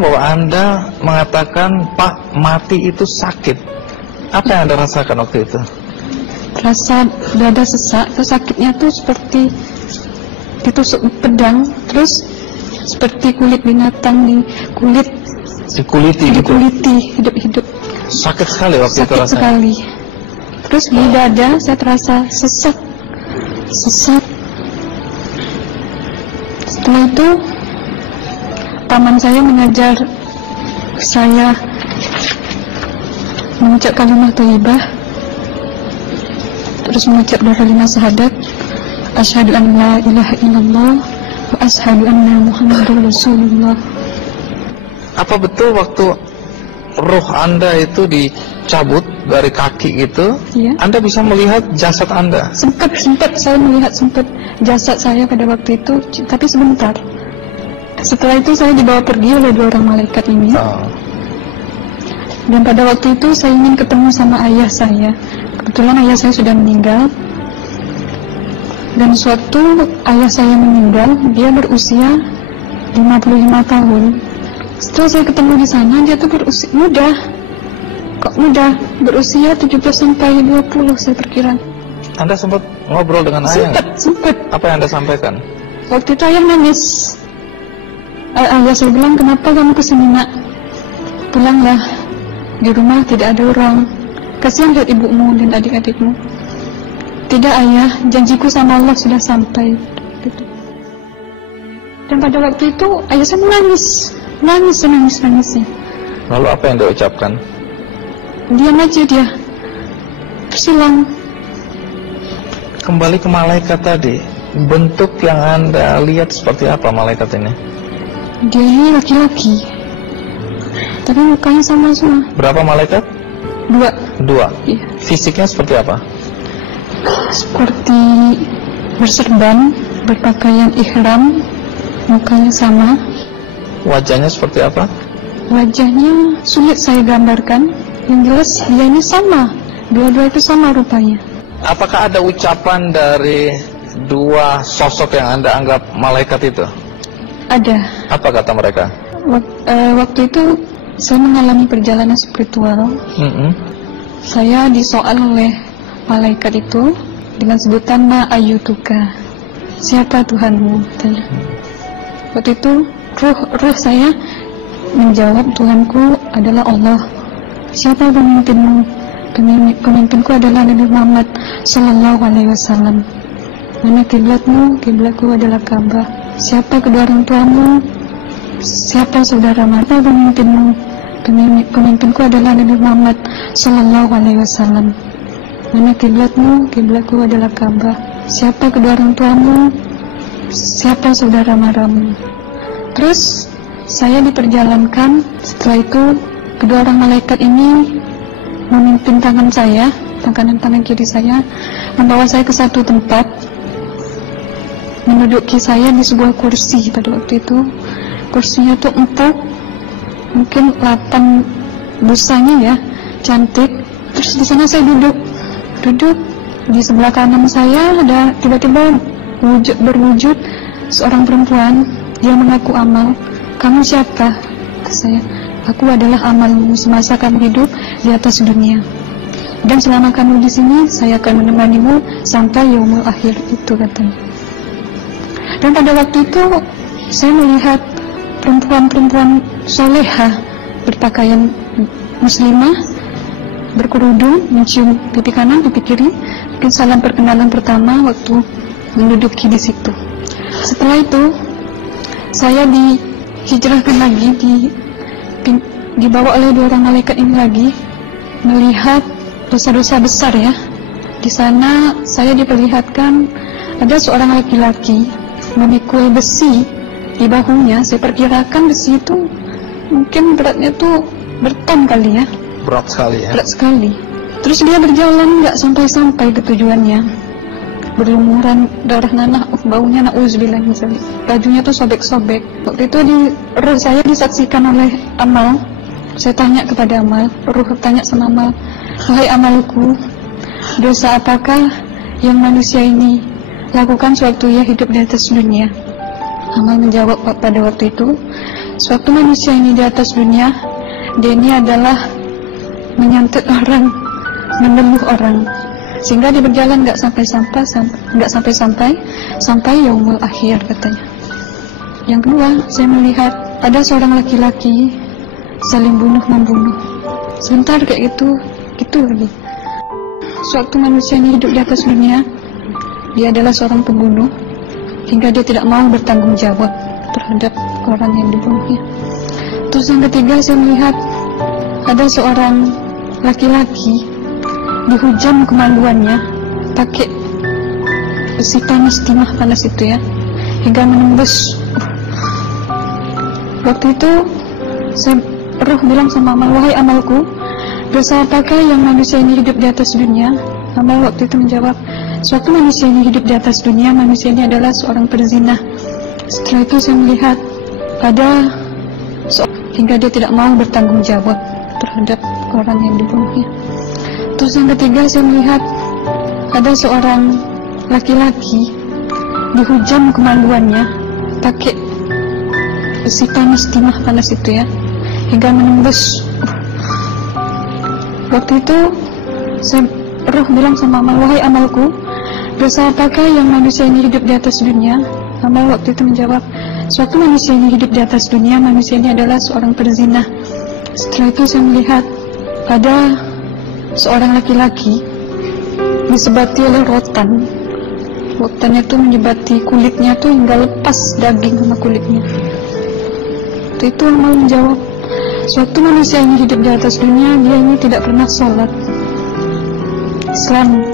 Bahwa Anda mengatakan Pak mati itu sakit. Apa yang Anda rasakan waktu itu? Rasa dada sesak, itu sakitnya tuh seperti ditusuk pedang, terus seperti kulit binatang dikuliti hidup-hidup. Sakit sekali waktu itu rasanya. Sakit sekali. Terus di dada saya terasa sesak. Setelah itu paman saya mengajar saya mengucap kalimat thayyibah, terus mengucap doa kalimat syahadat, asyhadu an la ilaha illallah wa asyhadu anna muhammadar rasulullah. Apa betul waktu ruh Anda itu dicabut dari kaki gitu, ya, Anda bisa melihat jasad Anda? Sempat saya melihat jasad saya pada waktu itu, tapi sebentar. Setelah itu saya dibawa pergi oleh 2 orang malaikat ini. Dan pada waktu itu saya ingin ketemu sama ayah saya. Kebetulan ayah saya sudah meninggal. Dan suatu ayah saya meninggal, dia berusia 55 tahun. Setelah saya ketemu di sana, dia tuh berusia muda. Kok muda? Berusia 17 sampai 20 saya perkira. Anda sempat ngobrol dengan ayah? Sempat. Apa yang Anda sampaikan? Waktu itu ayah nangis. Ayah saya bilang, kenapa kamu kesini nak? Pulanglah, di rumah tidak ada orang. Kasihan lihat ibumu dan adik-adikmu. Tidak ayah, janjiku sama Allah sudah sampai. Dan pada waktu itu ayah saya menangis. Lalu apa yang dia ucapkan? Diam aja dia, tersilang. Kembali ke malaikat tadi, bentuk yang Anda lihat seperti apa malaikat ini? Dia ini laki-laki, tapi mukanya sama semua. Berapa malaikat? 2. Iya. Fisiknya seperti apa? Seperti berserban, berpakaian ihram, mukanya sama. Wajahnya seperti apa? Wajahnya sulit saya gambarkan. Yang jelas dia ini sama, dua-dua itu sama rupanya. Apakah ada ucapan dari 2 sosok yang Anda anggap malaikat itu? Ada. Apa kata mereka? Waktu itu saya mengalami perjalanan spiritual. Saya disoal oleh malaikat itu dengan sebutan Ma ayyutuka, siapa Tuhanmu? Tanya. Waktu itu ruh saya menjawab, Tuhanku adalah Allah. Siapa pemimpinmu? Pemimpinku adalah Nabi Muhammad Sallallahu Alaihi Wasallam. Mana kiblatmu? Kiblatku adalah Ka'bah. Siapa kedua orang tuamu? Siapa saudaramu? Siapa pemimpinmu? Pemimpinku adalah Nabi Muhammad Sallallahu Alaihi Wasallam. Mana kiblatmu? Kiblatku adalah Ka'bah. Siapa kedua orang tuamu? Siapa saudara maramu? Terus saya diperjalankan. Setelah itu kedua orang malaikat ini memimpin tangan saya, tangan kiri saya, membawa saya ke satu tempat, menduduki saya di sebuah kursi. Pada waktu itu kursinya tuh empuk, mungkin 8 busanya ya, cantik. Terus di sana saya duduk di sebelah kanan saya ada tiba-tiba berwujud seorang perempuan. Dia mengaku Amal. Kamu siapa? Saya, aku adalah amalmu semasa kamu hidup di atas dunia. Dan selama kamu di sini, saya akan menemanimu sampai yaumul akhir, itu katanya. Dan pada waktu itu saya melihat perempuan-perempuan solehah berpakaian muslimah, berkerudung, mencium pipi kanan, pipi kiri. Mungkin salam perkenalan pertama waktu menduduki di situ. Setelah itu saya dihijrahkan lagi, dibawa oleh 2 orang malaikat ini lagi, melihat dosa-dosa besar ya. Di sana saya diperlihatkan ada seorang laki-laki memikul besi di bahunya. Saya perkirakan besi itu mungkin beratnya tuh berton kali ya. Berat sekali ya. Berat sekali. Terus dia berjalan nggak sampai ke tujuannya. Berlumuran darah nanah, baunya na'udzubillah misalnya. Bajunya tuh sobek-sobek. Waktu itu ruh saya disaksikan oleh Amal. Saya tanya kepada Amal, ruh tanya sama Amal, wahai amalku, dosa apakah yang manusia ini lakukan sewaktu ia hidup di atas dunia? Amal menjawab pada waktu itu, Suatu manusia ini di atas dunia, dia ini adalah menyantet orang, menemuh orang, sehingga dia berjalan nggak sampai yaumul akhir katanya. Yang kedua, saya melihat ada seorang laki-laki saling bunuh-membunuh. Sebentar kayak gitu lagi. Suatu manusia ini hidup di atas dunia, dia adalah seorang pembunuh, hingga dia tidak mau bertanggung jawab terhadap orang yang dibunuhnya. Terus yang ketiga, saya melihat ada seorang laki-laki dihujam kemaluannya pakai besi panas, timah panas itu ya, hingga menembus. Waktu itu roh bilang sama amal, wahai amalku, dosa apakah yang manusia ini hidup di atas dunia? Amal waktu itu menjawab, suatu manusia ini hidup di atas dunia, manusia ini adalah seorang perzina. Setelah itu saya melihat ada hingga dia tidak mau bertanggung jawab terhadap orang yang dibunuhnya. Terus yang ketiga, saya melihat ada seorang laki-laki dihujam kemaluannya pakai besi panas, timah panas itu ya, hingga menembus. Waktu itu roh bilang sama amal, wahai amalku, dosa apakah yang manusia ini hidup di atas dunia? Amal waktu itu menjawab, suatu manusia ini hidup di atas dunia, manusia ini adalah seorang perzina. Setelah itu saya melihat ada seorang laki-laki disebati oleh rotan. Rotannya itu menyebati kulitnya tuh hingga lepas daging sama kulitnya. Itu yang mau menjawab, suatu manusia ini hidup di atas dunia, dia ini tidak pernah sholat Islam,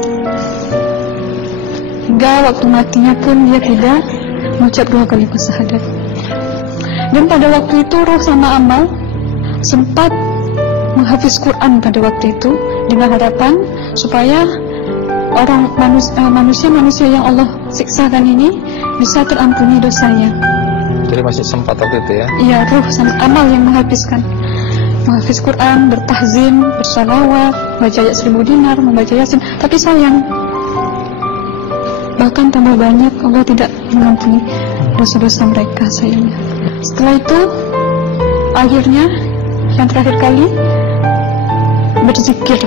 hingga waktu matinya pun dia tidak mengucap 2 kali syahadat. Dan pada waktu itu roh sama amal sempat menghafiz Quran pada waktu itu dengan harapan supaya orang manusia yang Allah siksakan ini bisa terampuni dosanya. Jadi masih sempat waktu itu ya? Iya, ruh sama amal yang menghafiz Quran, bertahzim, bersalawat, baca ayat 1000 dinar, membaca Yasin. Tapi sayang, bahkan tambah banyak Allah tidak mengampuni dosa-dosa mereka, sayangnya. Setelah itu, akhirnya yang terakhir kali berzikir.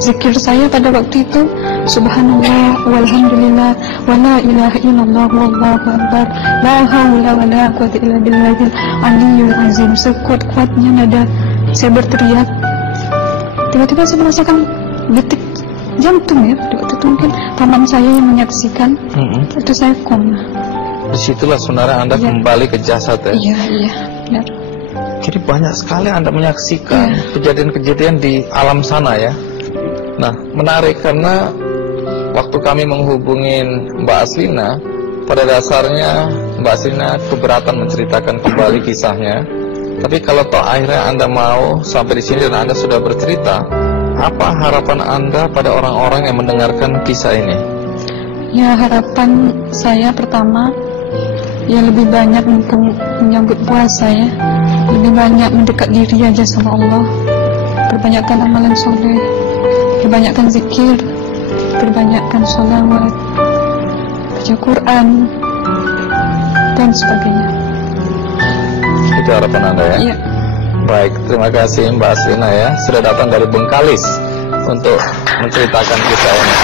Zikir saya pada waktu itu, subhanallah, walhamdulillah, wa la ilaha illallah, wallahu akbar, la haula wa la quwwata illa billahil aliyyil azim. Sekuat-kuatnya nada saya berteriak. Tiba-tiba saya merasakan detik jantung ya. Waktu itu mungkin paman saya yang menyaksikan. Itu saya koma. Disitulah saudara Anda kembali ke jasad ya? Iya, benar. Jadi banyak sekali Anda menyaksikan kejadian-kejadian di alam sana ya. Nah, menarik karena waktu kami menghubungin Mbak Aslina, pada dasarnya Mbak Aslina keberatan menceritakan kembali kisahnya. Tapi kalau toh akhirnya Anda mau sampai di sini dan Anda sudah bercerita, apa harapan Anda pada orang-orang yang mendengarkan kisah ini? Ya, harapan saya pertama, ya lebih banyak menyambut puasa ya, lebih banyak mendekat diri aja sama Allah, perbanyakkan amalan soleh, perbanyakkan zikir, perbanyakkan sholawat, baca Quran, dan sebagainya. Itu harapan Anda ya? Iya. Baik, terima kasih Mbak Aslina ya, sudah datang dari Bengkalis untuk menceritakan kisah ini.